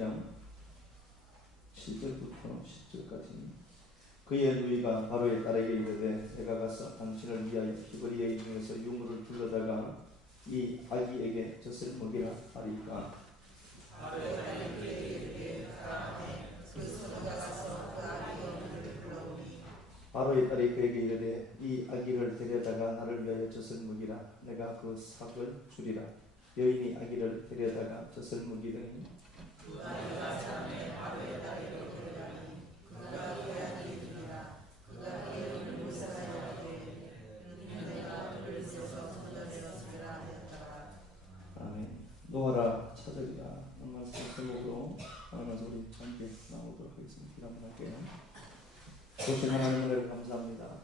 12장 7절부터 10절까지. 그의 누이가 바로의 딸에게 이르되 내가 가서 당신을 위하여 히브리의 중에서 유물을 불러다가 이 아기에게 젖을 먹이라 하리까. 바로의 딸이 그에게 이르되 가라하매 그 소녀가 가서 그 아기 어머니를 불러오니 바로의 딸이 그에게 이르되 이 아기를 데려다가 나를 위하여 젖을 먹이라. 내가 그 삭을 주리라. 여인이 아기를 데려다가 젖을 먹이더니 그 아기가 자라매 바로의 딸에게 데려가니 그가 그 아기이니라. 그가 여인을 물사하되 이는 내가 그를 세서 소녀에서 살라 하였더라. 아멘. 노아라 차절이라. 말씀 제목으로 하나님께서 우리 함께 나오도록 하겠습니다. 기도 한번 할게요. 보신 하나님 은혜를 감사합니다.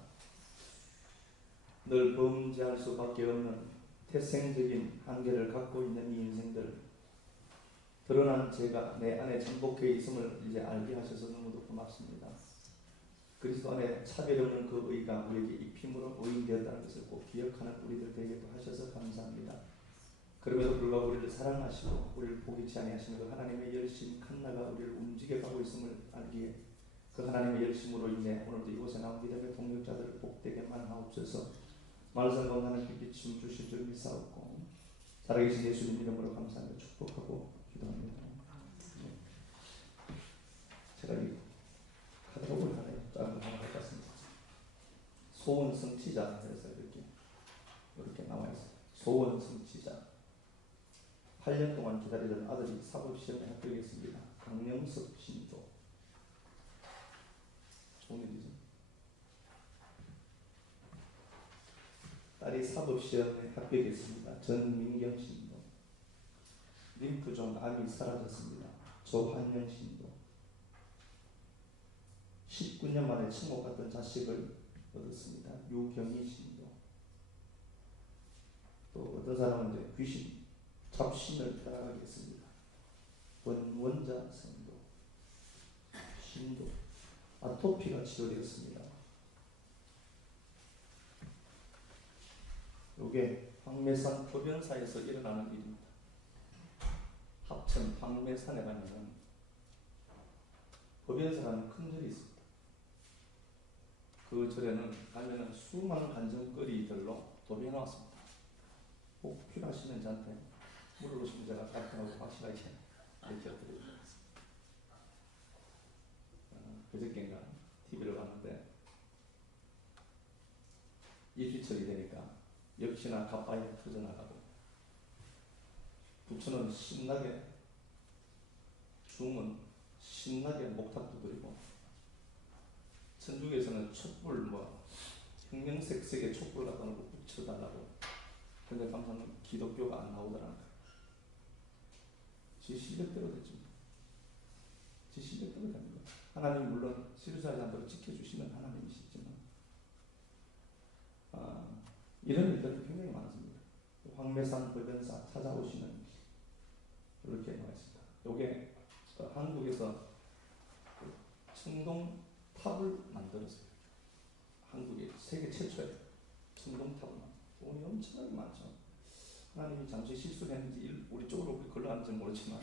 늘 범죄할 수밖에 없는 태생적인 한계를 갖고 있는 이 인생들, 드러난 죄가 내 안에 전복해 있음을 이제 알게 하셔서 너무도 고맙습니다. 그리스도 안에 차별 없는 그 의가 우리에게 입힘으로 의인되었다는 것을 꼭 기억하는 우리들 되게도 하셔서 감사합니다. 그럼에도 불구하고 우리를 사랑하시고 우리를 포기치 아니하시는 그 하나님의 열심 칸나가 우리를 움직여가고 있음을 알기에 그 하나님의 열심으로 인해 오늘도 이곳에 나온 믿음의 동역자들을 복되게만 하옵소서. 말씀 건강한 빛비춤 주실 줄 믿사옵고 살아계신 예수님 이름으로 감사하며 축복하고 기도합니다. 제가 이 카탈로그를 하나 짧은 하나 갖다 씁니다. 소원 성취자 해서 이렇게 나와 있어요. 소원 성취자. 8년 동안 기다리던 아들이 사법시험에 합격했습니다. 강영석 신도. 좋은 일이죠. 딸이 사법시험에 합격했습니다. 전민경 신도. 림프종 암이 사라졌습니다. 조한영 신도. 19년 만에 천국 갔던 자식을 얻었습니다. 유경희 신도. 또 어떤 사람은 이제 귀신, 잡신을 따라가게 했습니다. 원자 성도. 신도. 아토피가 치료되었습니다. 이게 황매산 법연사에서 일어나는 일입니다. 합천 황매산에 가면 법연사라는 큰 절이 있습니다. 그 절에는 가면 수많은 간증거리들로 도배해 놨습니다. 꼭 필요하시면 저한테 물어보시면 제가 답변하고 확실하게 알려드리겠습니다. 그저께인가 TV를 봤는데 입시철이 되니까 역시나 갑바에 터져나가고 부처는 신나게 중은 신나게 목탁 두드리고 천주교에서는 촛불 형명색색의 촛불 갖다 놓고 붙여달라고. 근데 항상 기독교가 안 나오더라는 거예요. 지 실력대로 되죠. 지 실력대로 됩니다. 하나님 물론 시루사의 잠들을 지켜주시는 하나님이시지만 이런 일들이 굉장히 많습니다. 황매산 법연사 찾아오시는 이렇게 나와 있습니다. 이게 한국에서 청동 탑을 만들었어요. 한국에 세계 최초의 청동 탑을 돈이 엄청나게 많죠. 하나님이 잠시 실수했는지 우리 쪽으로 걸러갔는지 모르지만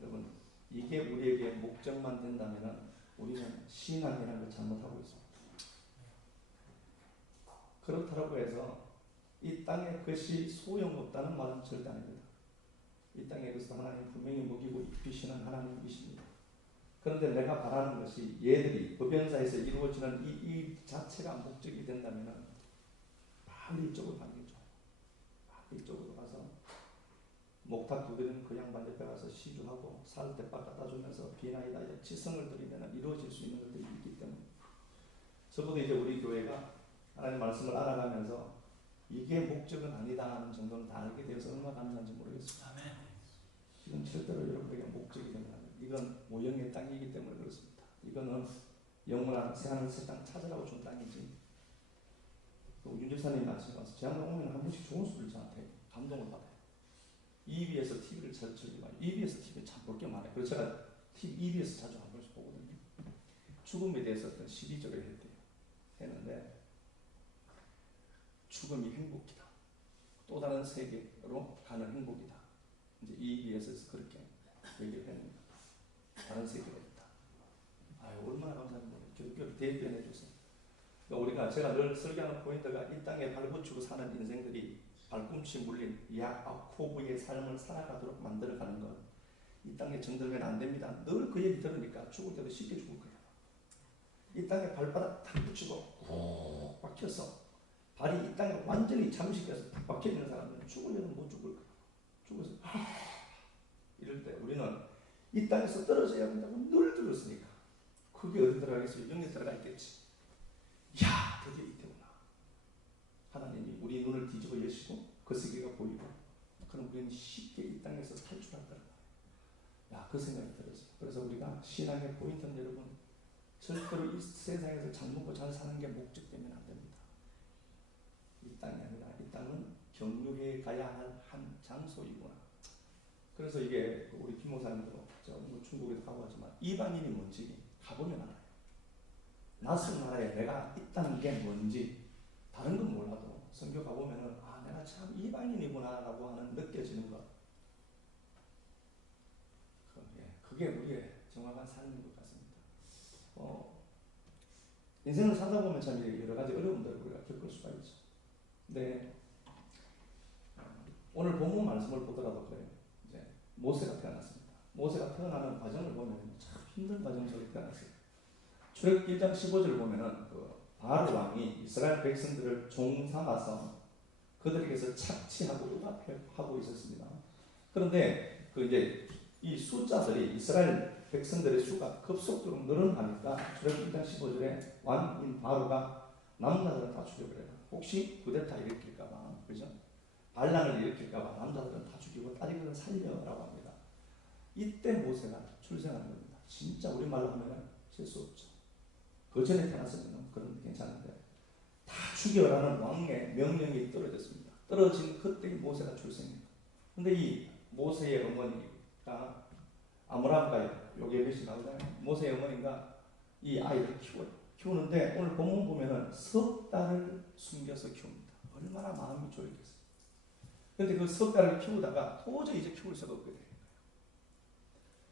여러분 이게 우리에게 목적만 된다면 우리는 신앙이라는 걸 잘못하고 있습니다. 그렇다고 해서 이 땅에 것이 소용없다는 말은 절대 아닙니다. 이 땅에 것을 하나님 분명히 먹이고 입히시는 하나님이십니다. 그런데 내가 바라는 것이 얘들이 법연사에서 이루어지는 이 자체가 목적이 된다면 빨리 이쪽으로 가는 게 좋아요. 빨리 이쪽으로 가서 목탁 두드리는 그 양반 옆에 가서 시주하고 살 대박 갖다 주면서 비나이다 지성을 드리면 이루어질 수 있는 것들이 있기 때문에 적어도 이제 우리 교회가 하나님 말씀을 알아가면서 이게 목적은 아니다 하는 정도는 다 알게 되어서 얼마나 감사한지 모르겠습니다. 아멘. 이건 절대로 여러분에게 목적이 됩니다. 이건 모형의 땅이기 때문에 그렇습니다. 이거는 영원한 새하늘 새 땅 찾으라고 준 땅이지. 윤 집사님 말씀하셔서 제가 오면 한 번씩 좋은 소리를 저한테 감동을 받아요. EBS TV를 저기 봐요. EBS TV 참 볼 게 많아요. 그래서 제가 EBS 자주 한 번씩 보거든요. 죽음에 대해서 어떤 시리즈를 했는데 죽음이 행복이다. 또 다른 세계로 가는 행복이다. 이제 EBS에서 그렇게 얘기를 합니다. 다른 세계가 있다. 아유, 얼마나 감사합니다. 기독교를 대변해 주세요. 그러니까 제가 늘 설교하는 포인트가 이 땅에 발붙이고 사는 인생들이 발꿈치 물린 야코브의 삶을 살아가도록 만들어가는 것. 이 땅에 정들면 안 됩니다. 늘 그 얘기 들으니까 죽을 때도 쉽게 죽을 거예요. 이 땅에 발바닥 탁 붙이고 꼭 박혀서 발이 이 땅에 완전히 잠식돼서 탁 박혀있는 사람은 죽으려면 못 죽을 거예요. 죽어서 이럴 때 우리는 이 땅에서 떨어져야 한다고 늘 들었으니까 그게 어디 들어가겠어요? 영에 들어가 있겠지. 야, 드디어 이때구나. 하나님이 우리 눈을 뒤집어 여시고 그 세계가 보이고 그럼 우리는 쉽게 이 땅에서 탈출한다는 거예요. 야, 그 생각이 들었어요. 그래서 우리가 신앙의 포인트는 여러분 절대로 이 세상에서 잘 먹고 잘 사는 게 목적되면 안 됩니다. 이 땅이 아니라 이 땅은 경유해 가야 할 한 장소이구나. 그래서 이게 우리 김 목사님도 뭐 중국에도 가고 하지만 이방인이 뭔지 가보면 알아요. 낯선 나라에 내가 있다는 게 뭔지 다른 건 몰라도 성교 가보면은 아, 내가 참 이방인이구나 라고 하는 느껴지는 것. 그게 우리의 정확한 삶인 것 같습니다. 인생을 살다 보면 참 여러 가지 어려움들을 우리가 겪을 수가 있죠. 근데 오늘 본문 말씀을 보더라도 그래요. 이제 모세가 태어났습니다. 모세가 태어나는 과정을 보면 참 힘든 과정 속에 태어났어요. 출애굽기 1장 15절을 보면은 그 바로 왕이 이스라엘 백성들을 종 삼아서 그들에게서 착취하고 억압하고 있었습니다. 그런데 그 이제 이 숫자들이 이스라엘 백성들의 수가 급속도로 늘어나니까 출애굽기 1장 15절에 왕인 바로가 남자들은 다 죽여버려요. 혹시 쿠데타 일으킬까봐, 그죠? 반란을 일으킬까봐 남자들은 다 죽이고 딸이거든 살려라고 합니다. 이때 모세가 출생한 겁니다. 진짜 우리말로 하면 실수 없죠. 그 전에 태어났으면 그런 괜찮은데 다 죽여라는 왕의 명령이 떨어졌습니다. 떨어진 그때 모세가 출생입니다. 근데 이 모세의 어머니가 아므람과 요게벳이 나오잖아요. 모세의 어머니가 이 아이를 키우는데 오늘 본문 보면은 석 달을 숨겨서 키웁니다. 얼마나 마음이 졸이겠어요. 그런데 그 석 달을 키우다가 도저히 이제 키울 수가 없게 돼요.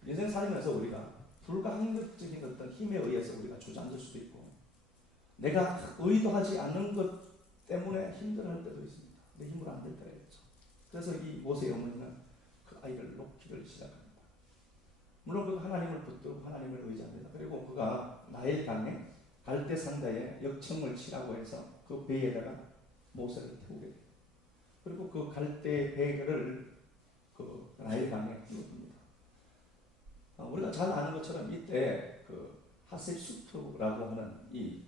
인생 살면서 우리가 불가항력적인 어떤 힘에 의해서 우리가 주저앉을 수도 있고 내가 의도하지 않는 것 때문에 힘들어할 때도 있습니다. 내 힘으로 안 될 때가 있죠. 그래서 이 모세의 어머니는 그 아이를 놓기를 시작합니다. 물론 그 하나님을 붙들고 하나님을 의지합니다. 그리고 그가 나일 강에 갈대 상자에 역청을 치라고 해서 그 배에다가 모세를 태우게 돼요. 그리고 그 갈대 배를 그 나일 강에 놓습니다. 우리가 잘 아는 것처럼 이때 그 하셉수트라고 하는 이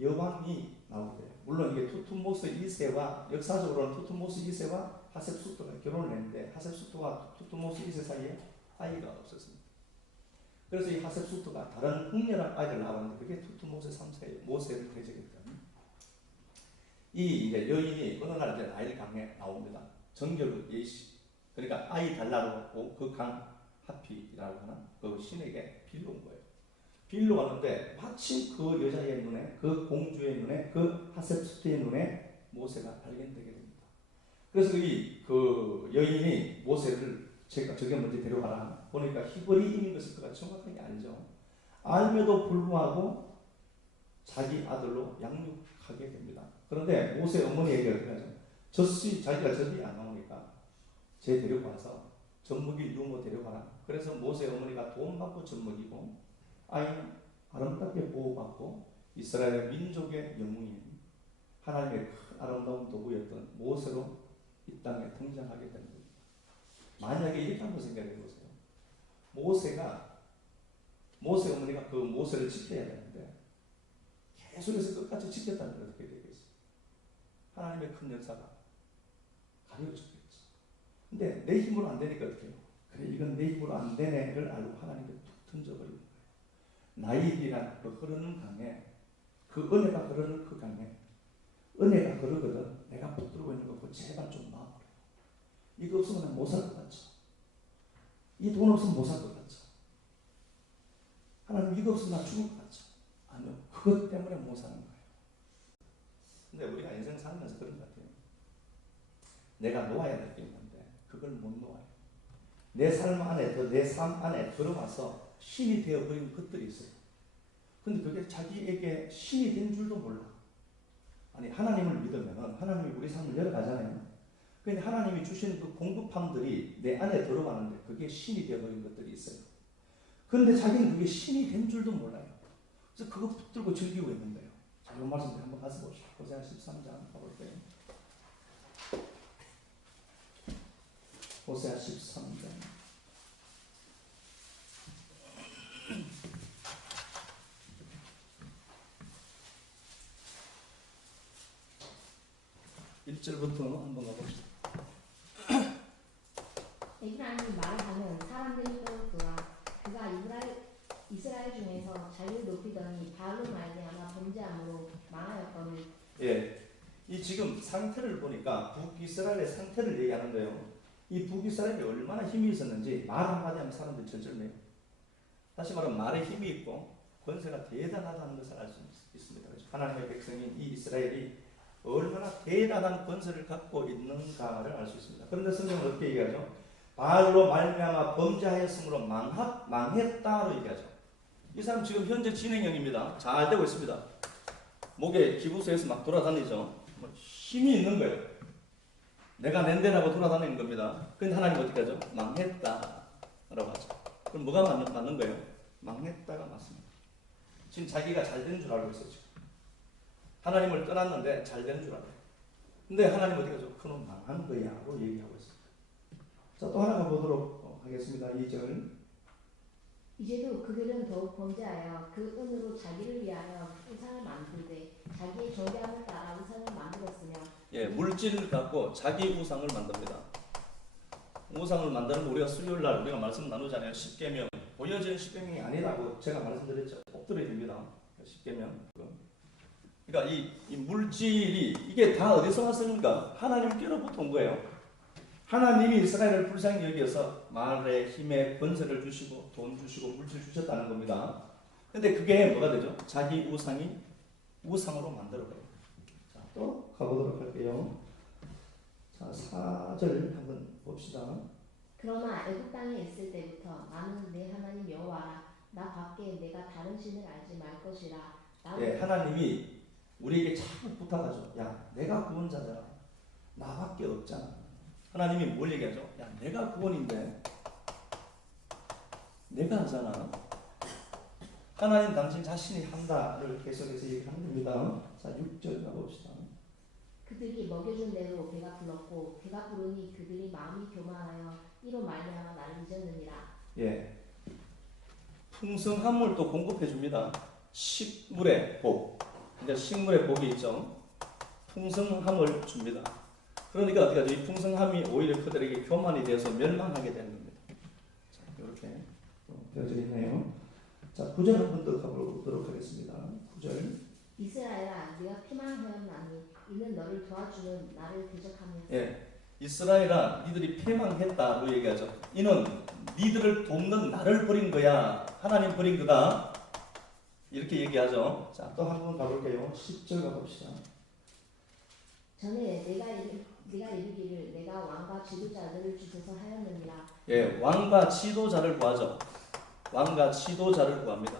여왕이 나오게 돼요. 물론 이게 투투모스 2세와 역사적으로는 투투모스 2세와 하셉수트가 결혼을 했는데 하셉수트와 투투모스 2세 사이에 아이가 없었습니다. 그래서 이 하셉수트가 다른 흑렬한 아이를 낳았는데 그게 투투모스 3세의 모세를 대적했던 이 이제 여인이 어느 날 이제 나일 강에 나옵니다. 정결 예시. 그러니까 아이 달라고 그 강 하피라고 하는 그 신에게 빌러 온 거예요. 빌러 왔는데 마침 그 여자의 눈에 그 공주의 눈에 그 하셉수트의 눈에 모세가 발견되게 됩니다. 그래서 그 여인이 모세를 제가 저기 먼저 데려가라 보니까 히브리인인 것을 그가 정확하게 알죠. 알면도 불구하고 자기 아들로 양육하게 됩니다. 그런데 모세 어머니에게 어떻게 하죠? 자기가 젖이 안 나오니까 쟤 데려가서 젖먹일 유모 데려가라. 그래서 모세 어머니가 돈 받고 젖먹이고 아이는 아름답게 보호받고 이스라엘 민족의 영웅인 하나님의 큰 아름다운 도구였던 모세로 이 땅에 등장하게 된 겁니다. 만약에 이렇게 한번 생각해 보세요. 모세 어머니가 그 모세를 지켜야 되는데 계속해서 끝까지 지켰다는 걸 어떻게 되겠어요? 하나님의 큰 역사가 가려졌겠죠. 근데 내 힘으로 안 되니까 어떻게 해요? 그래, 이건 내 힘으로 안 되네를 알고 하나님께 툭 던져버리는 거예요. 나일이란 그 흐르는 강에 그 은혜가 흐르는 그 강에 은혜가 흐르거든 내가 붙들고 있는 거 그거 제발 좀 놔버려. 이거 없으면 못 살 것 같죠. 이 돈 없으면 못 살 것 같죠. 하나님 이거 없으면 나 죽을 것 같죠. 아니요. 그것 때문에 못 사는 거예요. 근데 우리가 인생 살면서 그런 것 같아요. 내가 놓아야 될 게 있는데 그걸 못 놓아요. 내 삶 안에, 내 삶 안에 들어와서 신이 되어버린 것들이 있어요. 근데 그게 자기에게 신이 된 줄도 몰라. 아니, 하나님을 믿으면 하나님이 우리 삶을 열어가잖아요. 근데 하나님이 주신 그 공급함들이 내 안에 들어가는데 그게 신이 되어버린 것들이 있어요. 근데 자기는 그게 신이 된 줄도 몰라요. 그래서 그거 붙들고 즐기고 있는 거예요. 자, 이 말씀들 한번 가서 봅시다. 호세아 13장 가볼게요. 호세아 13장. (1절부터) 한번 가봅시다. 에브라임이 말하면 사람들이 떠오르더라. 그가 이스라엘 중에서 자기를 높이더니 바알로 말미암아 범죄함으로 망하였거늘. 예, 이 지금 상태를 보니까 북이스라엘의 상태를 얘기하는데요. 이 북이스라엘이 얼마나 힘이 있었는지 말 한마디 하면 사람들이 절절매요. 다시 말하면 말에 힘이 있고 권세가 대단하다는 것을 알 수 있습니다. 하나님의 백성인 이 이스라엘이 얼마나 대단한 권세를 갖고 있는가를 알 수 있습니다. 그런데 성경은 어떻게 얘기하죠? 바알로 말미암아 범죄하였으므로 망했다로 얘기하죠. 이 사람 지금 현재 진행형입니다. 잘 되고 있습니다. 목에 기부서에서 막 돌아다니죠. 힘이 있는 거예요. 내가 낸데라고 돌아다니는 겁니다. 근데 하나님 어떻게 하죠? 망했다라고 하죠. 그럼 뭐가 맞는 거예요? 망했다가 맞습니다. 지금 자기가 잘 된 줄 알고 있어요. 지금. 하나님을 떠났는데 잘 된 줄 알아요. 근데 하나님 어떻게 하죠? 그는 망한 거야 라고 얘기하고 있습니다. 자, 또 하나 가보도록 하겠습니다. 2절. 이제도 그들은 더욱 범죄하여 그 은으로 자기를 위하여 우상을 만들되 자기의 정죄함을 따라 우상을 만들었으며. 예, 물질을 갖고 자기 우상을 만듭니다. 우상을 만드는 거 우리가 수요일 날 우리가 말씀 나누잖아요. 10계명. 보여진 10계명이 아니라고 제가 말씀드렸죠. 엎드려야 됩니다. 10계명. 그러니까 이 물질이 이게 다 어디서 왔습니까? 하나님께로부터 온 거예요. 하나님이 이스라엘을 불쌍히 여기서 말에 힘에 권세를 주시고 돈 주시고 물질 주셨다는 겁니다. 근데 그게 뭐가 되죠? 자기 우상이 우상으로 만들어버려요. 자, 또 가보도록 할게요. 자, 4절 한번 봅시다. 그러나 애굽 땅에 있을 때부터 나는 내 하나님 여호와라. 나 밖에 내가 다른 신을 알지 말 것이라. 예, 하나님이 우리에게 자꾸 부탁하죠. 야, 내가 구원자잖아. 나밖에 없잖아. 하나님이 뭘 얘기하죠? 야, 내가 구원인데 내가 하잖아. 하나님 당신 자신이 한다를 계속해서 얘기하는 겁니다. 자, 6절 가봅시다. 그들이 먹여준 대로 배가 불렀고 배가 부르니 그들이 마음이 교만하여 이로 말미암아 나를 잊었느니라. 예, 풍성한 물도 공급해 줍니다. 식물의 복, 이제 식물의 복이 있죠. 풍성함을 줍니다. 그러니까 어떻게 하죠? 이 풍성함이 오히려 그들에게 교만이 되어서 멸망하게 되는 겁니다. 자, 이렇게 되어져 있네요. 자, 9절 한 번 더 가보도록 하겠습니다. 9절. 이스라엘아, 네가 피망하였나니 이는 너를 도와주는 나를 대적하며. 예, 이스라엘아, 니들이 패망했다고 얘기하죠. 이는 니들을 돕는 나를 버린 거야. 하나님 버린 거다. 이렇게 얘기하죠. 자, 또 한 번 가볼게요. 10절 가봅시다. 전에 네가 이르기를 내가 왕과 지도자들을 주소서 하였느니라. 예, 왕과 지도자를 구하죠. 왕과 지도자를 구합니다.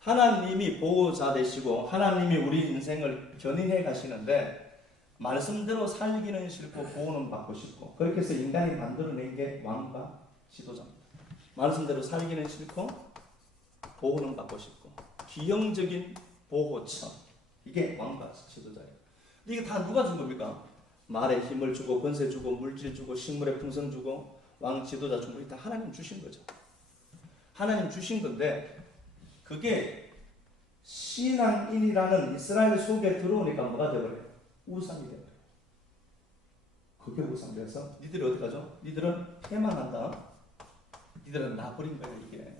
하나님이 보호자 되시고 하나님이 우리 인생을 견인해 가시는데 말씀대로 살기는 싫고 보호는 받고 싶고 그렇게 해서 인간이 만들어낸 게 왕과 지도자입니다. 말씀대로 살기는 싫고 보호는 받고 싶고 기형적인 보호처, 이게 왕과 지도자예요. 근데 이게 다 누가 준 겁니까? 말에 힘을 주고 권세 주고 물질 주고 식물의 풍성 주고 왕 지도자 준 거 다 하나님 주신 거죠. 하나님 주신 건데 그게 신앙인이라는 이스라엘 속에 들어오니까 뭐가 되어버려요? 우상이 되어버려요. 그게 우상돼서 니들이 어디 가죠? 니들은 패망한다. 니들은 나 버린 거예요. 이게.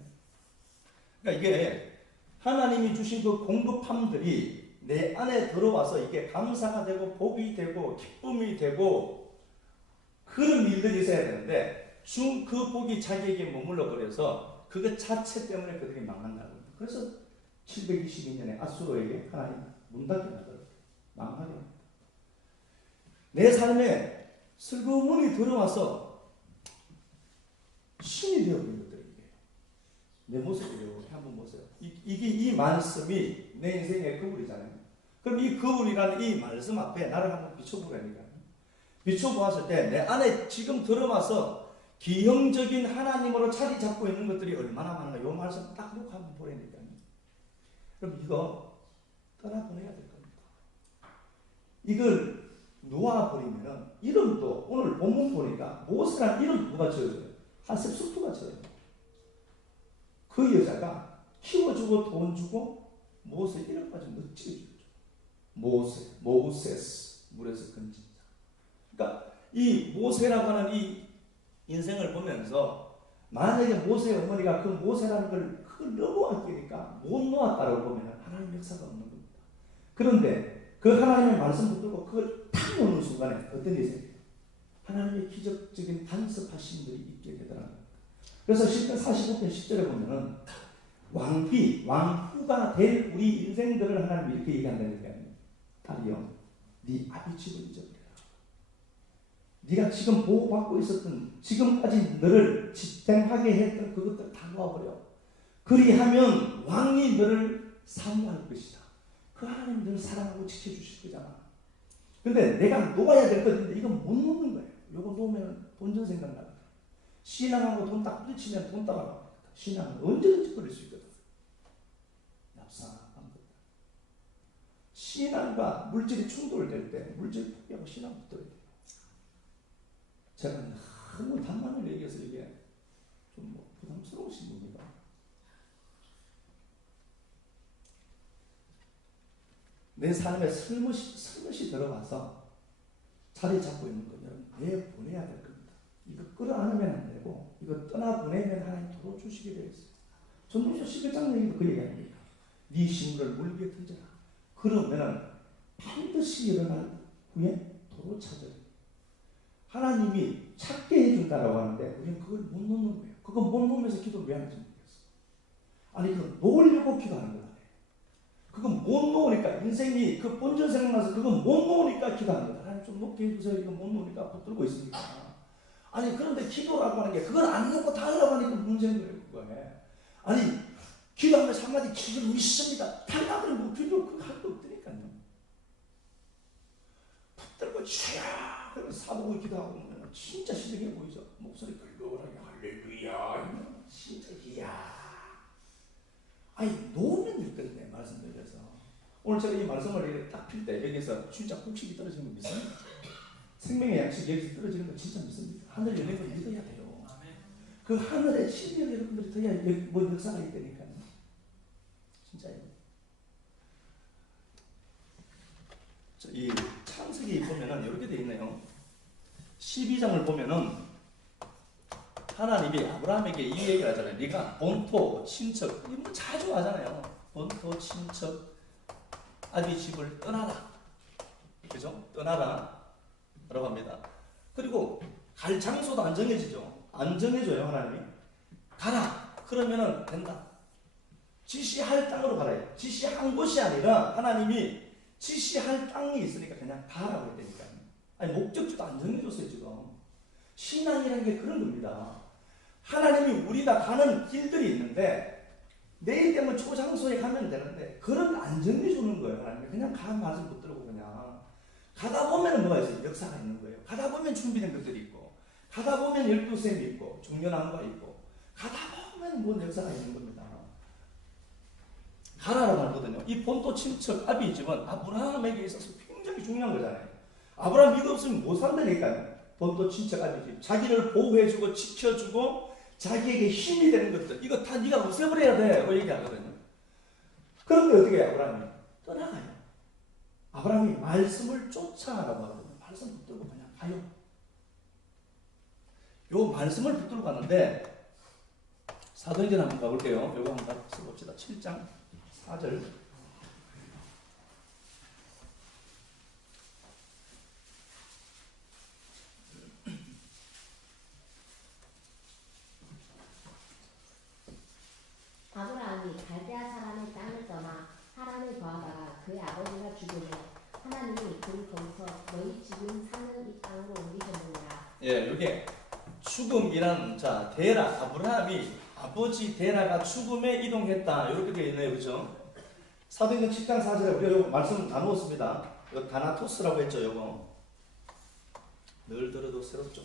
그러니까 이게 하나님이 주신 그 공급함들이 내 안에 들어와서 이게 감사가 되고 복이 되고 기쁨이 되고 그런 일들이 있어야 되는데 그 복이 자기에게 머물러 버려서 그것 자체 때문에 그들이 망한다는 거예요. 그래서 722년에 아수르에게 하나님 문 닫게 만들어요. 망하게 합니다. 내 삶에 슬그머니 들어와서 신이 되어버린 것들이 이게 내 모습이에요. 한번 보세요. 이게 이 말씀이 내 인생의 거울이잖아요. 그럼 이 거울이라는 이 말씀 앞에 나를 한번 비춰보라니까. 비춰보았을 때 내 안에 지금 들어와서 기형적인 하나님으로 자리 잡고 있는 것들이 얼마나 많은가. 이 말씀 딱 놓고 한번 보라니까요. 그럼 이거 떠나보내야 될 겁니다. 이걸 놓아버리면은 이름도 오늘 본문 보니까 모세라는 이름 누가 지어줘요? 하셉수트가 지어요. 그 여자가 키워주고 돈 주고 모세 이름까지 멋지게 주죠. 모세스 물에서 건진 자. 그러니까 이 모세라고 하는 이 인생을 보면서 만약에 모세의 어머니가 그 모세라는 걸 그걸 너무 아끼니까 못 놓았다고 보면 하나님 역사가 없는 겁니다. 그런데 그 하나님의 말씀 붙들고 그걸 탁 놓는 순간에 어떤 일이 생겨요? 하나님의 기적적인 간섭하신 분이 있게 되더라고요. 그래서 시편 45편 10절에 보면은 왕후가 될 우리 인생들을 하나님이 이렇게 얘기한다니까요. 딸이여, 네 아비 집을 잊어버려라. 네가 지금 보호받고 있었던 지금까지 너를 지탱하게 했던 그것들 다 놓아버려. 그리하면 왕이 너를 사모할 것이다. 그 하나님 너를 사랑하고 지켜주실 거잖아. 근데 내가 놓아야 될 것인데 이건 못 놓는 거예요. 이거 놓으면 본전 생각납니다. 신앙하고 돈 딱 부딪히면 돈 따라갑니다. 신앙은 언제든지 버릴 수 있거든. 납상한 것. 신앙과 물질이 충돌될 때 물질 포기하고 신앙 붙들어야 돼요. 제가 너무 단만을 얘기해서 이게 좀 부담스러우신 분이가 내 삶에 슬며시 들어가서 자리 잡고 있는 것 여러분 내보내야 될 겁니다. 이거 끌어안으면 안 되고 이거 떠나보내면 하나님 도로 주시게 되어 있어요. 전도서 11장 얘기도 그 얘기합니다. 네 식물을 물 위에 던져라. 그러면은 반드시 일어날 후에 도로 찾으라. 하나님이 찾게 해준다라고 하는데 우리는 그걸 못 놓는 거예요. 그거 못 놓으면서 기도를 왜 하는지 모르겠어요. 아니 그걸 놓으려고 기도하는 거예요. 그거 못 놓으니까 인생이 그 본전 생각나서 그거 못 놓으니까 기도하는 거예요. 하나님 좀 높게 해주세요. 이거 못 놓으니까 붙들고 있으니까. 아니 그런데 기도라고 하는 게 그걸 안 놓고 다 하려고 하니까 문제인 거예요. 그거에. 아니 기도하면서 한마디 지금 믿습니다. 달라고 뭐 기도 그거 할 거 없다니까요. 붙들고 주야 그러면 사복을 기도하고 보면 진짜 신령해 보이죠. 목소리 걸걸하게 할렐루야 진짜 이야. 아니 놓으면 될 건데 말씀드려서 오늘 제가 이 말씀을 딱 필 때 여기서 진짜 국식이 떨어지는 거 믿습니다. 생명의 양식이 여기서 떨어지는 거 진짜 믿습니다. 하늘 열린 걸 믿어야 돼요. 그 하늘에 신령 여러분들이 더야 뭐 역사가 있다니까요. 진짜요. 이 창세기 보면은 이렇게 되어 있네요. 12장을 보면은 하나님이 아브라함에게 이 얘기를 하잖아요. 네가 본토, 친척, 이거 뭐 자주 하잖아요. 본토, 친척, 아비 집을 떠나라. 그죠? 떠나라. 라고 합니다. 그리고 갈 장소도 안 정해지죠. 안 정해줘요, 하나님이. 가라. 그러면은 된다. 지시할 땅으로 가라요. 지시한 곳이 아니라 하나님이 지시할 땅이 있으니까 그냥 가라고 했다니까요. 아니 목적지도 안 정해줬어요 지금. 신앙이라는 게 그런 겁니다. 하나님이 우리가 가는 길들이 있는데 내일 되면 초장소에 가면 되는데 그런 안 정해주는 거예요. 하나님이 그냥 가는 말씀 붙들고 그냥 가다 보면 뭐가 있어요? 역사가 있는 거예요. 가다 보면 준비된 것들이 있고 가다 보면 12셈이 있고 중년함과 있고 가다 보면 뭔 역사가 있는 겁니다. 가라라고 하거든요. 이 본토 친척 아비 집은 아브라함에게 있어서 굉장히 중요한 거잖아요. 아브라함 이거 없으면 못 산다니까요. 본토 친척 아비 집. 자기를 보호해주고 지켜주고 자기에게 힘이 되는 것들. 이거 다 네가 없애버려야 돼. 라고 얘기하거든요. 그런데 어떻게 해요? 아브라함이? 떠나가요. 아브라함이 말씀을 쫓아가라고 하거든요. 말씀 붙들고 그냥 가요. 요 말씀을 붙들고 갔는데 사도행전 한번 가볼게요. 요거 한번 써봅시다. 7장 4절. 아브라함이 갈대아 사람의 땅을 떠나 하란에 거하다가 그의 아버지가 죽으니 하나님이 그를 거기서 너희 지금 사는 이 땅으로 옮기셨느니라. 예, 이게 죽음이란 자 데라 아브라함이 아버지 데라가 죽음에 이동했다 이렇게 되어 있네요, 그렇죠? 사도행전 10장 4절에 우리가 요 말씀 나누었습니다. 이거 다나토스라고 했죠, 요거. 늘 들어도 새롭죠.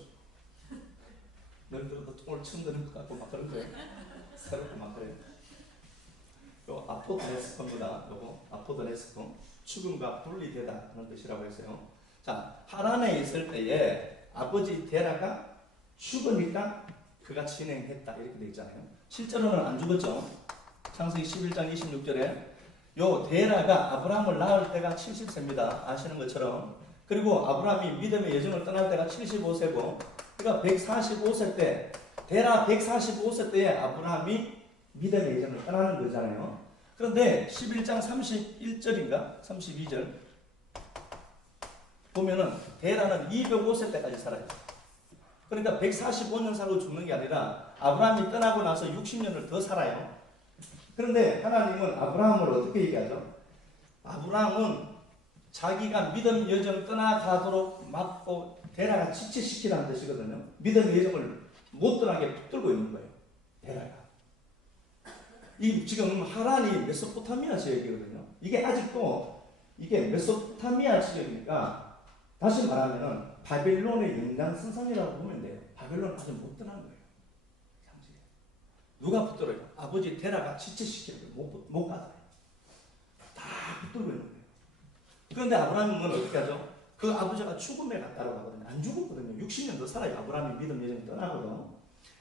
늘 들어도 오늘 처음 듣는 것 같고 막 그런 거예요. 새롭고 막 그래요. 요 아포드네스코입니다. 요거 아포드네스코. 죽음과 분리되다 하는 뜻이라고 했어요. 자, 하란에 있을 때에 아버지 데라가 죽으니까 그가 진행했다 이렇게 되어 있잖아요. 실제로는 안 죽었죠. 창세기 11장 26절에 요 데라가 아브라함을 낳을 때가 70세입니다. 아시는 것처럼. 그리고 아브라함이 믿음의 여정을 떠날 때가 75세고, 그러니까 145세 때, 데라 145세 때에 아브라함이 믿음의 여정을 떠나는 거잖아요. 그런데 11장 31절인가 32절 보면은 데라는 205세 때까지 살아요. 그러니까 145년 살고 죽는 게 아니라 아브라함이 떠나고 나서 60년을 더 살아요. 그런데 하나님은 아브라함을 어떻게 얘기하죠? 아브라함은 자기가 믿음 여정 떠나가도록 막고 데라가 지체시키라는 뜻이거든요. 믿음 여정을 못 떠나게 붙들고 있는 거예요. 데라가. 이 지금 하란이 메소포타미아 지역이거든요. 이게 아직도 이게 메소포타미아 지역이니까 다시 말하면은 바벨론의 연장선상이라고 보면 돼요. 바벨론 아직 못 떠난 거예요. 누가 붙들어요? 아버지 데라가 지체시키는 거예요. 못 가요. 다 붙들고 있는 거예요. 그런데 아브라함은 어떻게 하죠? 그 아버지가 죽음에 갔다고 하거든요. 안 죽었거든요. 60년 더 살아요. 아브라함이 믿음 여정이 떠나거든.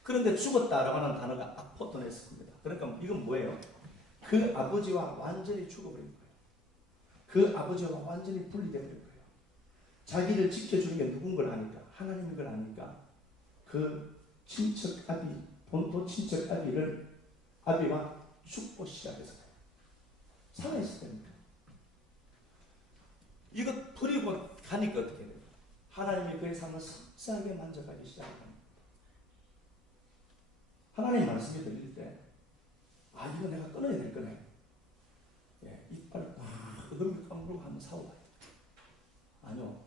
그런데 죽었다라고 하는 단어가 아포토네스입니다. 그러니까 이건 뭐예요? 그 아버지와 완전히 죽어버린 거예요. 그 아버지와 완전히 분리되어 버린 거예요. 자기를 지켜주는 게 누군 걸 아니까, 하나님인 걸 아니까, 그 친척 아비, 본토 친척 아비와 죽고 시작해서 살아있을 때입니다. 이거 버리고 가니까 어떻게 돼요? 하나님이 그의 삶을 섭섭하게 만져가기 시작합니다. 하나님 말씀이 들릴 때, 아, 이거 내가 끊어야 될 거네. 예, 이빨 팍 눈을 까물고 하면 사와요. 아니요.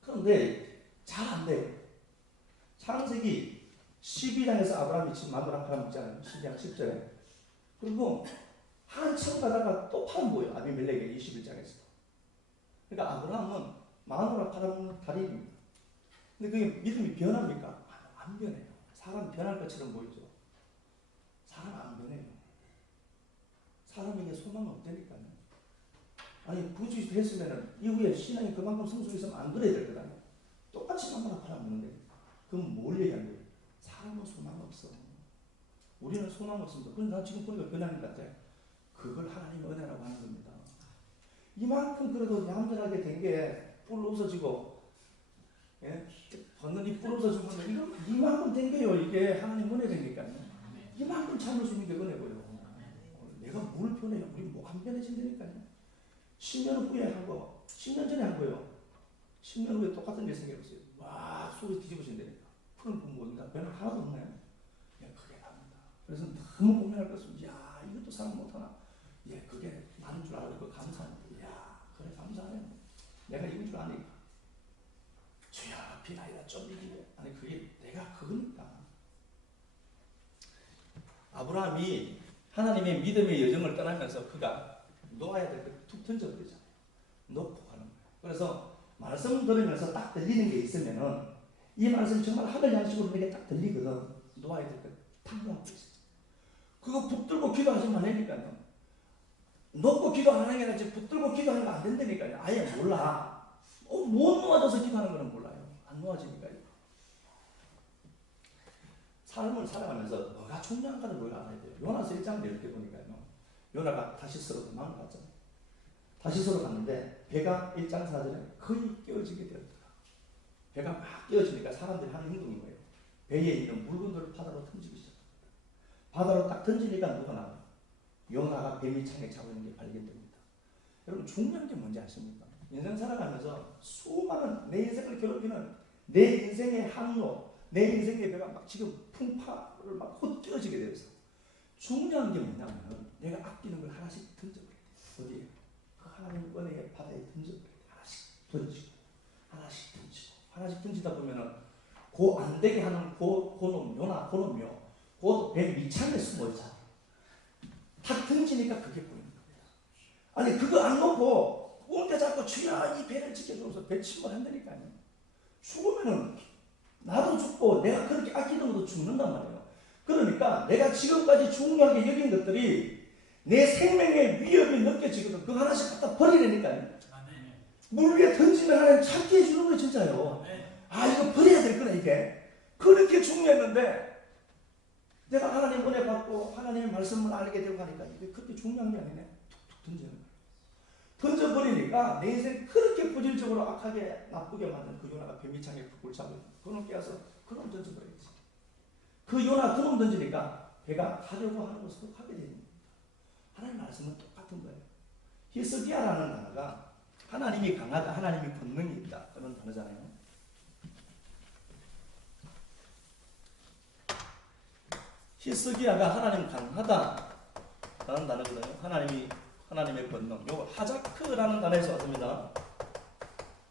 그런데 잘 안 돼요. 창세기 12장에서 아브라함이 지금 마누라 팔아먹잖아요. 12장 10절에. 그리고 한참 가다가 또 팔아먹어요. 아비멜렉의 21장에서. 그러니까 아브라함은 마누라 팔아먹는 달인입니다. 근데 그게 믿음이 변합니까? 안 변해요. 사람 변할 것처럼 보이죠. 사람 안 변해요. 사람에게 소망은 없다니까요. 아니 굳이 됐으면 이후에 신앙이 그만큼 성숙했으면 안 그래야 될 거잖아요. 똑같이 마누라 팔아먹는데 그럼 뭘 얘기하는 거예요? 사람은 소망 없어. 우리는 소망 없습니다. 그런데 나 지금 보니까 변하는 것 같아요. 그걸 하나님의 은혜라고 하는 겁니다. 이만큼 그래도 얌전하게 된 게 뿔 웃어지고, 예? 벗는 이 뿔 웃어지면 이거 이만큼 된 게요. 이게 하나님 은혜라니까요. 이만큼 참을 수 있는 게 은혜고요. 내가 뭘 변해요? 우리 뭐 안 변해진다니까요. 10년 후에 한 거, 10년 전에 한 거요. 10년 후에 똑같은 일 생겨봤어요. 막 속이 뒤집어진다니까. 푸른 붓모습니다. 변화 하나도 없나요? 예, 그게 답니다. 그래서 너무 고민할 것 없습니다. 야, 이것도 사람 못하나? 예, 그게 많은 줄 알고 감사합니다. 야, 그래, 감사해요. 내가 이건 줄 아니까. 주야, 비나이다 좀 이기래. 아니, 그게 내가 그거니까. 아브라함이 하나님의 믿음의 여정을 떠나면서 그가 놓아야 될 걸 툭 던져버리잖아요. 놓고 가는 거예요. 그래서 말씀 들으면서 딱 들리는 게 있으면은 이 말씀 정말 하늘 양식으로 내게 딱 들리거든. 놓아야 될 걸 탁 놓고 있어요. 그거 붙들고 기도하시면 안 되니까요. 놓고 기도 안 하는 게 아니라 붙들고 기도하는 거 안 된다니까요. 아예 몰라. 못 놓아져서 기도하는 거는 몰라요. 안 놓아지니까요. 삶을 살아가면서 뭐가 중요한가를 우리가 알아야 돼요. 요나서 1장 이렇게 보니까요. 요나가 다시스로 도망을 갔잖아요. 다시스로 갔는데 배가 1장 4절에 거의 깨어지게 되었더라. 배가 막 깨어지니까 사람들이 하는 행동인 거예요. 배에 있는 물건들을 바다로 던지기 시작합니다. 바다로 딱 던지니까 누가 나와요? 요나가 뱀이 창에 자고 있는 게 발견됩니다. 여러분 중요한 게 뭔지 아십니까? 인생 살아가면서 수많은 내 인생을 괴롭히는 내 인생의 항로, 내 인생의 배가 막 지금 풍파를 막 헛되어지게 되어서 중요한 게 뭐냐면 내가 아끼는 걸 하나씩 던져버려야 돼. 어디에? 그 하나님 은혜의 바다에 던져버려야 돼. 하나씩 던지고 하나씩 던지고 하나씩 던지다 보면은 고 안 되게 하는 고놈 요나 고놈요. 그것도 배 밑창에 숨어 있잖아. 탁 던지니까 그게 보이는 거예요. 아니 그거 안 놓고 온데 자꾸 주여 이 배를 지켜주면서 배 침몰한다니까요. 죽으면은 나도 죽고 내가 그렇게 아끼는 것도 죽는단 말이에요. 그러니까 내가 지금까지 중요하게 여긴 것들이 내 생명의 위협이 느껴지거든. 그거 하나씩 갖다 버리라니까요. 물 위에 던지면 하나님 찾게 해주는 거예요, 진짜요. 아, 이거 버려야 될 거네, 이게. 그렇게 중요했는데, 내가 하나님 은혜 받고 하나님의 말씀을 알게 되고 하니까 이게 그렇게 중요한 게 아니네. 툭툭 던지는 거예요. 던져버리니까 내 인생 그렇게 부질적으로 악하게 나쁘게 만든 그 요나가 배미창에 푹 잡은 그놈 깨어서 그놈 던져버리겠지. 그 요나 그놈 던지니까 배가 가려고 하는 것으로 가게 되는 겁니다. 하나님 말씀은 똑같은 거예요. 히스기야라는 단어가 하나님이 강하다, 하나님이 권능이 있다 그런 단어잖아요. 히스기야가 하나님 강하다 라는 단어거든요. 하나님의 권능. 요거 하자크라는 단어에서 왔습니다.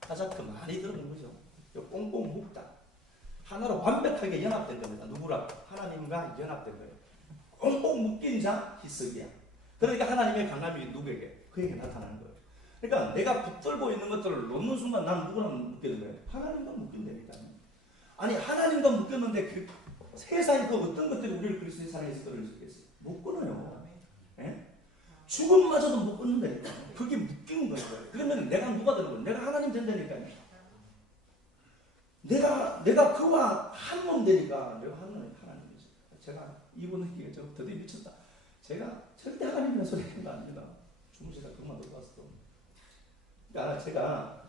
하자크 많이 들어본 거죠. 요 꽁꽁 묶다. 하나로 완벽하게 연합된 겁니다. 누구랑? 하나님과 연합된 거예요. 꽁꽁 묶인 자 히스기야. 그러니까 하나님의 강함이 누구에게? 그에게 나타나는 거예요. 그러니까 내가 붙들고 있는 것들을 놓는 순간 난 누구랑 묶이는 거예요? 하나님과 묶인다니까요. 아니 하나님과 묶였는데 그 세상에 그 어떤 것들이 우리를 그리스도의 사랑에서 끌어들이겠어요? 못 끊어요. 예? 죽음마저도 못 끊는다니까. 그게 묶인 거예요. 그러면 내가 누가 되는 거예요? 내가 하나님 된다니까요. 내가 그와 한 몸 되니까 내가 하나님이죠. 제가 이분은 이게 좀 드디어 미쳤다. 제가 절대 하나님이라는 소리 하는 거 아닙니다. 주무시다 그만 들고 왔어. 그러니까 제가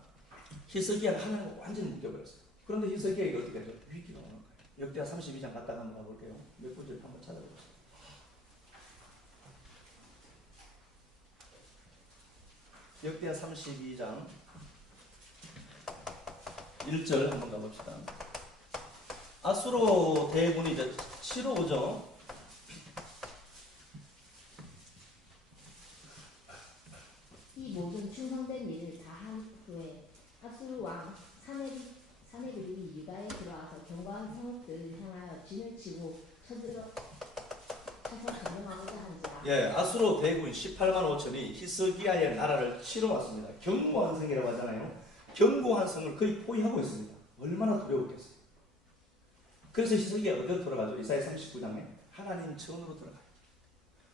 히스기야를 하나님과 완전히 묶여버렸어요. 그런데 히스기야가 어떻게 하죠? 위기가 오는 거예요. 역대하 32장 갔다가 한번 가볼게요. 몇 구절 한번 찾아보세요. 역대하 32장 1절 한번 가봅시다. 아수로 대군이 이제 치러 오죠. 이 모든 충성된 일을 다 한 후에 아수르 왕 사네립이 유다에 들어와서 견고한 성읍들을 향하여 진을 치고 쳐서 점령하고자 한지라. 예, 아수로 대군 18만 5천이 히스기야의 나라를 치러 왔습니다. 견고한 성이라고 하잖아요. 견고한 성을 거의 포위하고 있습니다. 얼마나 두려웠겠어요. 그래서 히스기야가 어디로 들어가죠? 이사야 39장에 하나님 전으로 들어가요.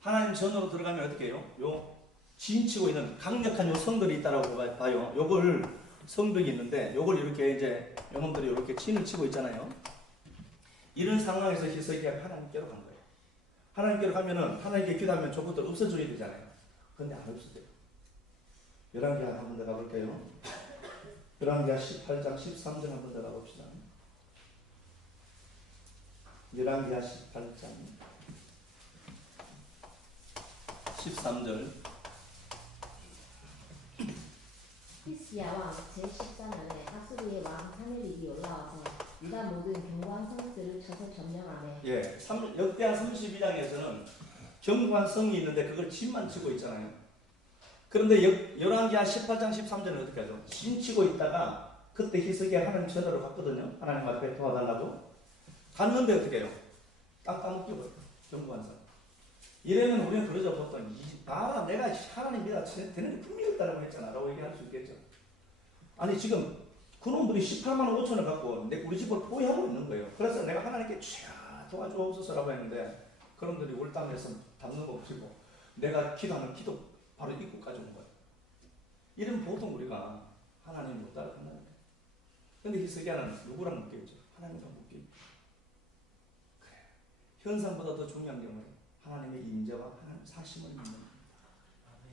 하나님 전으로 들어가면 어떻게 해요? 요 진치고 있는 강력한 요 성들이 있다라고 봐요. 요걸 성벽이 있는데 요걸 이렇게 이제 요놈들이 이렇게 진을 치고 있잖아요. 이런 상황에서 히스기야가 하나님께로 간 거예요. 하나님께로 가면은 하나님께 기도하면 저것들 없어져야 되잖아요. 근데 안 없어져요. 열왕기하 한번 더 가볼게요. 열왕기하 18장 13절 한번 더 가봅시다. 열왕기하 18장 13절. 히스기야 왕 제14년에 아수르의 왕 사네립이 올라와서 유다 모든 견고한 성읍들을 쳐서 점령하며. 예, 역대하 32장에서는 견고한 성이 있는데 그걸 진만 치고 있잖아요. 그런데 열왕기하 18장 13절은 어떻게 하죠? 진 치고 있다가 그때 히스기야 하나님 전으로 갔거든요. 하나님 앞에 도와달라고. 갔는데 어떻게 해요? 땅 따먹겨버려요. 견고한 성. 이러면 우리는 그러죠. 보통 내가 하나님 믿어 되는 게 분명히 없다라고 했잖아 라고 얘기할 수 있겠죠. 아니 지금 그놈들이 18만 5천을 갖고 우리 집을 포위하고 있는 거예요. 그래서 내가 하나님께 도와주옵소서라고 했는데 그놈들이 올담에서 담는 거 없이고 내가 기도하는 기도 바로 입구까지 온 거예요. 이런 보통 우리가 하나님 못 따라간다는 거예요. 근데 히스기야는 누구랑 묶여있죠? 하나님과 묶여있죠. 그래. 현상보다 더 중요한 게 뭐예요? 하나님의 임재와 하나님의 사심을 믿는 겁니다.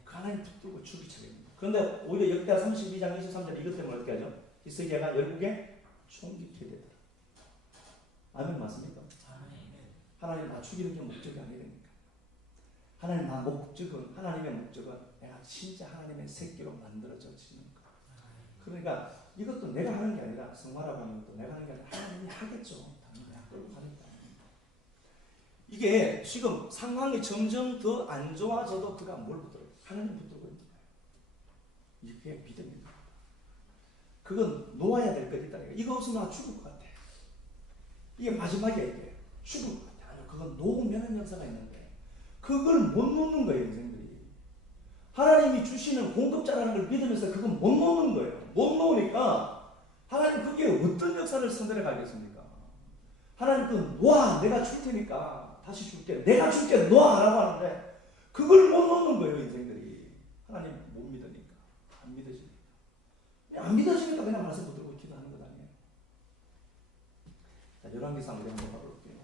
그 하나님 붙들고 죽이 차립니다. 그런데 오히려 역대하 32장 23절에 이것 때문에 어떻게 하죠? 히스기야가 열국에 총격해 되더라. 아멘 맞습니까? 하나님 나 죽이는 게 목적이 아니라니까. 하나님 나 목적은 하나님의 목적은 내가 진짜 하나님의 새끼로 만들어져지는 거. 그러니까 이것도 내가 하는 게 아니라 성화라고 하는 것도 내가 하는 게 아니라 하나님이 하겠죠. 당연히 끌고 가니까. 이게 지금 상황이 점점 더 안 좋아져도 그가 뭘 붙들어요? 하나님 붙들고 있는 거예요. 이게 믿음입니다. 그건 놓아야 될 것 있다니까. 이거 없으면 나 죽을 것 같아. 이게 마지막에 이게 죽을 것 같아. 아니, 그건 녹으면 역사가 있는데 그걸 못 놓는 거예요, 인생들이. 하나님이 주시는 공급자라는 걸 믿으면서 그걸 못 놓는 거예요. 못 놓으니까 하나님 그게 어떤 역사를 선들어 가겠습니까? 하나님 그 놓아, 내가 줄 테니까 다시 줄게, 내가 줄게, 놓아라고 하는데 그걸 못 놓는 거예요, 인생들이. 하나님 못 믿으니까, 안 믿으시니까. 안 믿어지니까 그냥 말씀 붙들고 기도하는 것 아니에요. 자, 열왕기상 우리 한번 봐볼게요.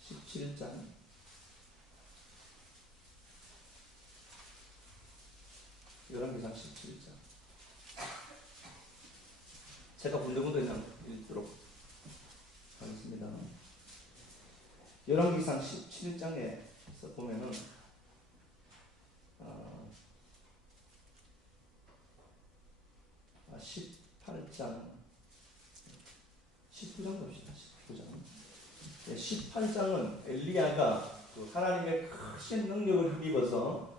17장. 열왕기상 17장. 제가 군데군데 그냥 읽도록 하겠습니다. 열왕기상 17장에서 보면은 18장 19장 봅시다. 19장. 18장은 엘리야가 그 하나님의 크신 능력을 힘입어서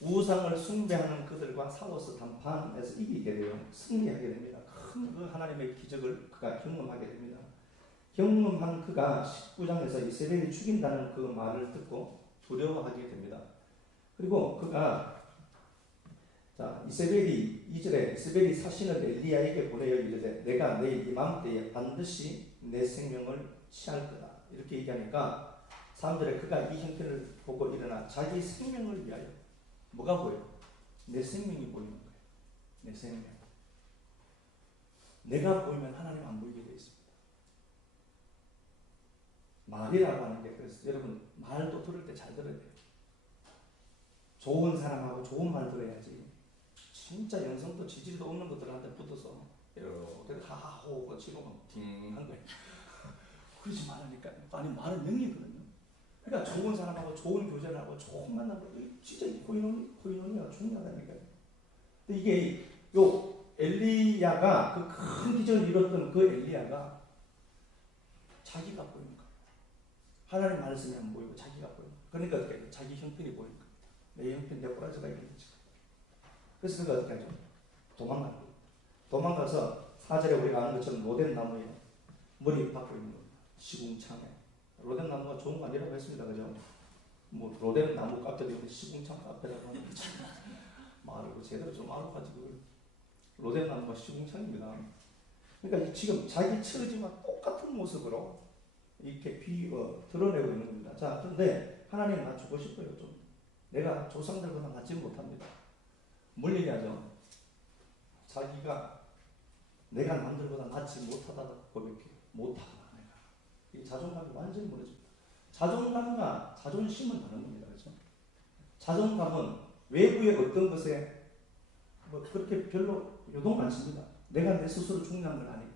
우상을 숭배하는 그들과 싸워서 단판에서 이기게 돼요. 승리하게 됩니다. 큰 그 하나님의 기적을 그가 경험하게 됩니다. 경험한 그가 19장에서 이세벨이 죽인다는 그 말을 듣고 두려워하게 됩니다. 그리고 그가 이세벨이 2절에 이세벨이 사신을 엘리야에게 보내어 이르되 내가 내일 이맘때에 반드시 내 생명을 취할 거다. 이렇게 얘기하니까 3절에 그가 이 형편을 보고 일어나 자기 생명을 위하여 뭐가 보여요? 내 생명이 보이는 거예요. 내 생명. 내가 보이면 하나님 안 보이게 되어 있습니다. 말이라고 하는 게 그래서 여러분 말도 들을 때 잘 들어야 돼요. 좋은 사람하고 좋은 말 들어야지. 진짜 영성도 지질도 없는 것들한테 붙어서 이렇게 하하호고 치고 딩한 거예요. 그러지 말라니까. 아니 말은 영이거든요. 그러니까 좋은 사람하고 좋은 교제를 하고 좋은 만나고 진짜 코이노니가 중요하다니까요. 근데 이게 요 엘리야가 그 큰 기적을 이뤘던 그 엘리야가 자기가 보이는 거예요. 하나님 말씀이 안 보이고 자기가 보이는 거예요. 그러니까 어떻게 자기 형편이 보이는 겁니다. 내 형편 내 꼬라지가 있는지. 그래서 그가 어떻게 하죠? 도망가는 거예요. 도망가서 4절에 우리가 아는 것처럼 로뎀 나무에 머리 박고 있는 겁니다. 시궁창에. 로뎀 나무가 좋은 거 아니라고 했습니다. 그죠? 뭐 로뎀 나무 카페도 있는데 시궁창 카페라고 하는 게 참 말을 제대로 좀 알아가지고 로뎀 나무가 시궁창입니다. 그러니까 지금 자기 처지와 똑같은 모습으로 이렇게 드러내고 있는 겁니다. 자, 그런데 하나님 맞추고 싶어요. 좀 내가 조상들보다 낫지 못합니다. 뭘 얘기하죠? 자기가 내가 남들보다 낫지 못하다고 고백해요. 못하다 내가. 이 자존감이 완전히 무너집니다. 자존감과 자존심은 다른 겁니다. 그렇죠? 자존감은 외부의 어떤 것에 뭐 그렇게 별로 요동 않습니다. 내가 내 스스로 중요한 걸 아니까.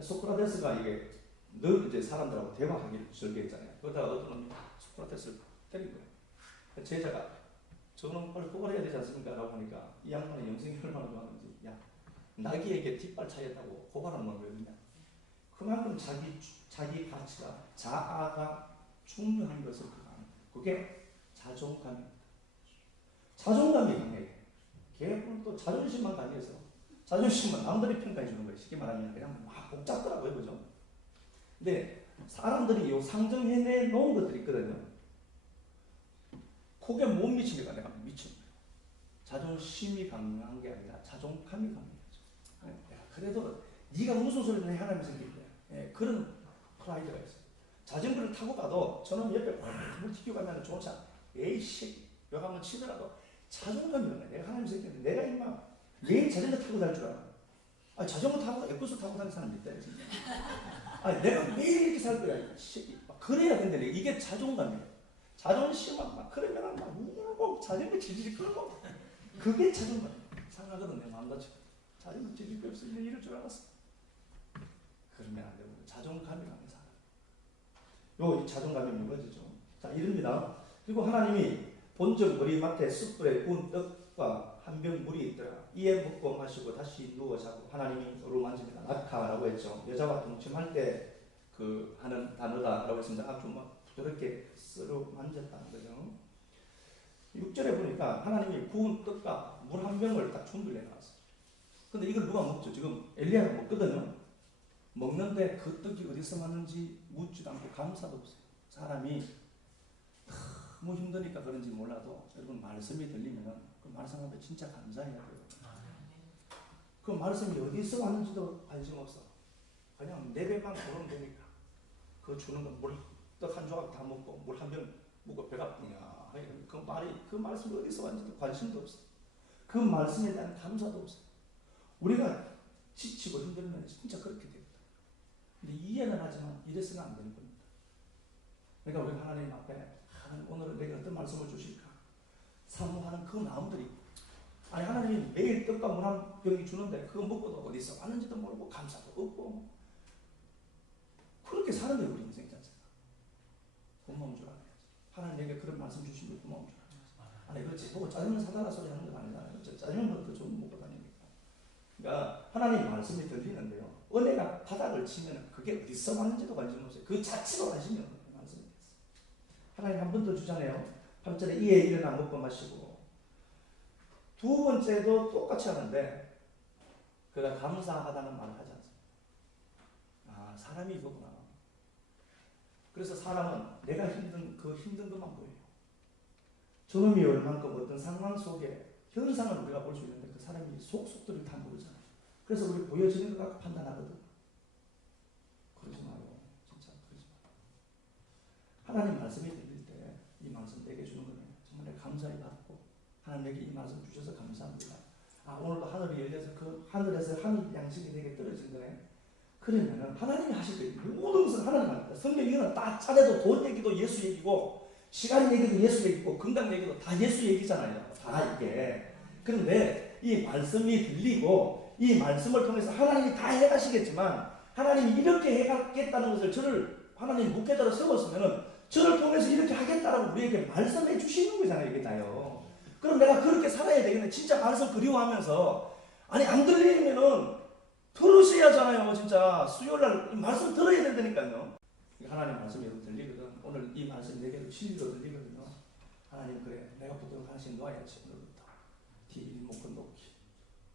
소크라테스가 이게 늘 이제 사람들하고 대화하기를 즐겨했잖아요. 그러다가 어떤 놈이 소크라테스를 때린 거예요. 제자가 저놈 빨리 고발해야 되지 않습니까? 라고 하니까 이 양반의 영성이 얼마나 좋았는지, 야, 나귀에게 뒷발 차였다고 고발하는 건 왜 그러냐? 그만큼 자기 가치가, 자아가 중요한 것을 그가 아는 거예요. 그게 자존감입니다. 자존감이 강해요. 걔는 또 자존심만 강해서 자존심만 남들이 평가해 주는 거예요. 쉽게 말하면 그냥 막 복잡더라고요. 그죠? 근데 사람들이 요 상정해내 놓은 것들이 있거든요. 그게 못 미칩니다. 내가 미칩니다. 자존심이 강한 게 아니라 자존감이 강한 거죠. 그래도 네가 무슨 소리를 해 하나님 생길 거야. 그런 프라이드가 있어요. 자전거를 타고 가도 저는 옆에 물 튀기고 가면 좋은 차 에이씨 몇 한번 치더라도 자존감이 있는 거야. 내가 하나님 생겼는데 내가 임마 매일 자전거 타고 다닐 줄 알아. 아니, 자전거 타고 에쿠스 타고 다니는 사람이 있다. 아니, 내가 매일 이렇게 살 거야. 그래야 된다. 이게 자존감이에요. 자존심만 막 그러면 막 울고 자전거 질질 끌고 그게 자존감. 상하거든 내 마음가짐. 자전거 질질 끌면서 이럴 줄 알았어. 그러면 안 되고 자존감이 강해서 요 자존감이 무너지죠. 자, 이럽니다. 그리고 하나님이 본적 머리맡에 숯불에 구운 떡과 한 병 물이 있더라. 이에 먹고 마시고 다시 누워 자고 하나님이 어루만집니다. 낙하라고 했죠. 여자와 동침할 때 그 하는 단어다라고 했습니다. 아주 막 부드럽게 쓰러 만졌다는 거죠. 6절에 보니까 하나님이 구운 떡과 물 한 병을 딱 준비를 해놨어요. 근데 이걸 누가 먹죠? 지금 엘리야가 먹거든요. 먹는데 그 떡이 어디서 왔는지 묻지도 않고 감사도 없어요. 사람이 너무 힘드니까 그런지 몰라도 여러분 말씀이 들리면 그 말씀 앞에 진짜 감사해야 돼요. 그 말씀이 어디서 왔는지도 관심 없어. 그냥 내 배만 부르면 되니까. 그 주는 건 물, 떡 한 조각 다 먹고 물 한 병 먹고 배가 뿌냐. 그 말씀이 어디서 왔는지도 관심도 없어. 그 말씀에 대한 감사도 없어. 우리가 지치고 힘들면 진짜 그렇게 됩니다. 근데 이해는 하지만 이래서는 안 되는 겁니다. 그러니까 우리 하나님 앞에 오늘 내가 어떤 말씀을 주실까 사모하는 그 마음들이, 아니 하나님이 매일 떡과 물 한 병이 주는데 그거 먹고도 어디서 왔는지도 모르고 감사도 없고 그렇게 사는 게 우리 인생이지 않습니까? 고마운 줄 알아야지. 하나님에게 그런 말씀 주신 게 고마운 줄 알아야지. 아니 그렇지 보고 짜장면 사달라 소리 하는 건 아니잖아요. 짜장면보다 더 좋은 거 먹고 다니니까. 그러니까 하나님 말씀이 들리는데요, 은혜가 바닥을 치면 그게 어디서 왔는지도 관심 없어요. 그 자체로 관심이 없는 말씀이 됐어요. 하나님 한 번 더 주잖아요. 8절에 이에 일어나 먹고 마시고. 두 번째도 똑같이 하는데 그가 감사하다는 말을 하지 않습니다. 아, 사람이 이거구나. 그래서 사람은 내가 힘든 것만 보여요. 저놈이 얼만큼 어떤 상황 속에 현상을 우리가 볼 수 있는데 그 사람이 속속들을 다 모르잖아요. 그래서 우리 보여지는 것 갖고 판단하거든. 그러지 마요. 진짜 그러지 마요. 하나님 말씀이 들릴 때 이 말씀 내게 주는 거예요. 정말 내가 감사히 받고 하나님에게 이 말씀 주셔서 감사합니다. 아, 오늘도 하늘이 열려서 그 하늘에서 한 양식이 내게 떨어진 거네. 그러면은 하나님이 하실 거예요. 모든 것은 하나님 합니다. 성경에는 다 차례도 돈 얘기도 예수 얘기고 시간 얘기도 예수 얘기고 건강 얘기도 다 예수 얘기잖아요. 다 이게. 그런데 이 말씀이 들리고 이 말씀을 통해서 하나님이 다 해가시겠지만 하나님이 이렇게 해가겠다는 것을 저를 하나님 목회자로 세웠으면은 저를 통해서 이렇게 하겠다라고 우리에게 말씀해 주시는 거잖아요. 이게 다요. 그럼 내가 그렇게 살아야 되겠네. 진짜 말씀 그리워하면서 아니 안 들리면은 들으셔야 하잖아요. 진짜 수요일날 말씀 들어야 된다니까요. 하나님 말씀이 여러분 들리거든. 오늘 이 말씀 내게도 진리로 들리거든요. 하나님 그래 내가 보도록 하나씩 놓아야지. 오늘부터 TV 리모컨 놓기,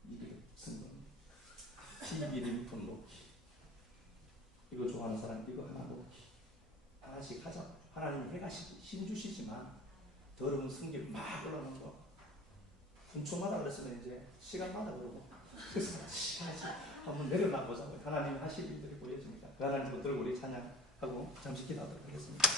이게 성경 TV 리모컨 놓기, 이거 좋아하는 사람 이거 하나 놓기, 하나씩 하자. 하나님이 해가시기 힘 주시지만 더러운 성경 막 올라오는 거 분초마다 그랬으면 이제 시간마다 그러고 그래서 한번 내려놔 보자고요. 하나님 하실 일들이 보여집니다. 그 하나님 붙들고 우리 찬양하고 잠시 기도하도록 하겠습니다.